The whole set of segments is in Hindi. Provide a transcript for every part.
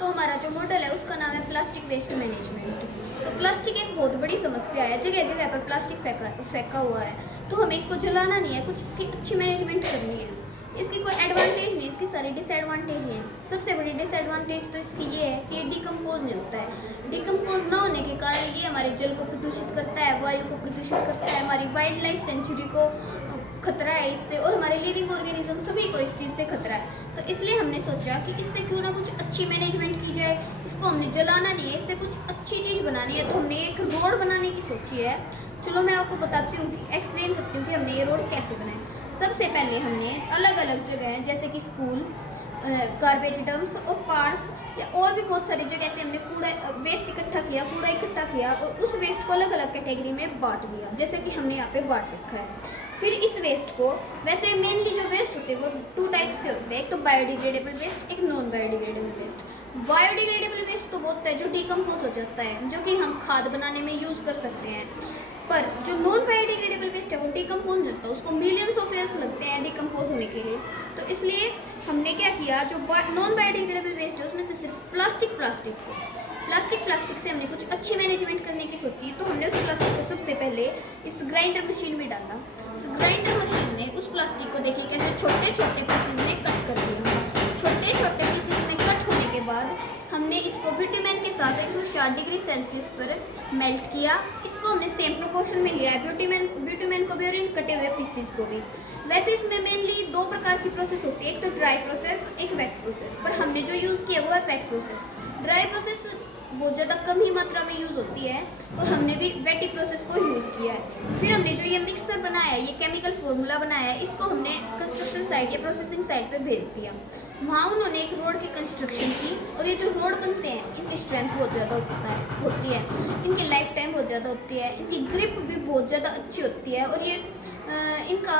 तो हमारा जो मॉडल है उसका नाम है प्लास्टिक वेस्ट मैनेजमेंट। तो प्लास्टिक एक बहुत बड़ी समस्या है, जगह जगह पर प्लास्टिक फेंका हुआ है। तो हमें इसको जलाना नहीं है, कुछ इसकी अच्छी मैनेजमेंट करनी है। इसकी कोई एडवांटेज नहीं, इसकी सारी डिसएडवांटेज हैं। सबसे बड़ी डिसएडवांटेज तो इसकी ये है कि ये डिकम्पोज नहीं होता है। डिकम्पोज ना होने के कारण ये हमारे जल को प्रदूषित करता है, वायु को प्रदूषित करता है, हमारी वाइल्ड लाइफ सेंचुरी को खतरा है इससे, और हमारे लिविंग ऑर्गेनिज्म सभी को इस चीज़ से खतरा है। तो इसलिए हमने सोचा कि इससे क्यों ना कुछ अच्छी मैनेजमेंट की जाए। इसको हमने जलाना नहीं है, इससे कुछ अच्छी चीज़ बनानी है। तो हमने एक रोड बनाने की सोची है। चलो मैं आपको बताती हूँ, एक्सप्लेन करती हूँ कि हमने ये रोड कैसे बनाए। सबसे पहले हमने अलग अलग जगह जैसे कि स्कूल, गार्बेज डम्प्स और पार्क्स या और भी बहुत सारी जगह से हमने कूड़ा वेस्ट इकट्ठा किया, कूड़ा इकट्ठा किया और उस वेस्ट को अलग अलग कैटेगरी में बांट दिया, जैसे कि हमने यहाँ पे बांट रखा है। फिर इस वेस्ट को, वैसे मेनली जो वेस्ट होते हैं वो 2 टाइप्स के होते हैं, एक तो बायोडिग्रेडेबल वेस्ट, एक non biodegradable waste. Biodegradable waste तो वो होता है जो डिकम्पोज हो जाता है, जो कि हम खाद बनाने में यूज़ कर सकते हैं। पर जो नॉन बायोडिग्रेडेबल वेस्ट है वो डिकम्पोज नहीं होता, उसको मिलियंस ऑफ ईयर्स लगते हैं डिकम्पोज होने के लिए। तो इसलिए हमने क्या किया, जो नॉन बायोडिग्रेडेबल वेस्ट है उसमें तो सिर्फ प्लास्टिक से हमने कुछ अच्छी मैनेजमेंट करने की सोची। तो हमने उस प्लास्टिक को सबसे पहले इस ग्राइंडर मशीन में डाला। इस ग्राइंडर मशीन ने उस प्लास्टिक को देखिए कैसे छोटे छोटे पीसेज में कट कर दिया। छोटे छोटे पीसेज में कट होने के बाद हमने इसको ब्यूटेमेन के साथ 160 डिग्री सेल्सियस पर मेल्ट किया। इसको हमने सेम प्रोपोर्शन में लिया है, ब्यूटेमेन को भी और इन कटे हुए पीसेस को भी। वैसे इसमें मेनली 2 प्रकार की प्रोसेस होती है, एक तो ड्राई प्रोसेस, एक वेट प्रोसेस। पर हमने जो यूज़ किया वो है वेट प्रोसेस। ड्राई प्रोसेस बहुत ज़्यादा कम ही मात्रा में यूज़ होती है और हमने भी वेटी प्रोसेस को यूज़ किया है। फिर हमने जो ये मिक्सर बनाया है, ये केमिकल फार्मूला बनाया है, इसको हमने कंस्ट्रक्शन साइट या प्रोसेसिंग साइट पर भेज दिया। वहाँ उन्होंने एक रोड की कंस्ट्रक्शन की और ये जो रोड बनते हैं इनकी स्ट्रेंथ बहुत ज़्यादा होती है, इनकी लाइफ टाइम बहुत ज़्यादा होती है, इनकी ग्रिप भी बहुत ज़्यादा अच्छी होती है और ये इनका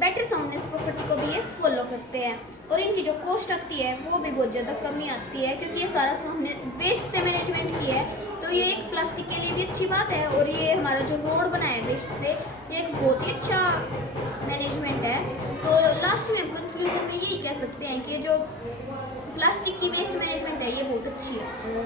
बेटर साउंडनेस प्रॉपर्टी को भी ये फॉलो करते हैं। और इनकी जो कॉस्ट आती है वो भी बहुत ज़्यादा कमी आती है, क्योंकि ये सारा हमने वेस्ट से मैनेजमेंट किया है। तो ये एक प्लास्टिक के लिए भी अच्छी बात है और ये हमारा जो रोड बना है वेस्ट से, ये एक बहुत ही अच्छा मैनेजमेंट है। तो लास्ट में हम कंक्लूजन में यही कह सकते हैं कि जो प्लास्टिक की वेस्ट मैनेजमेंट है ये बहुत अच्छी है।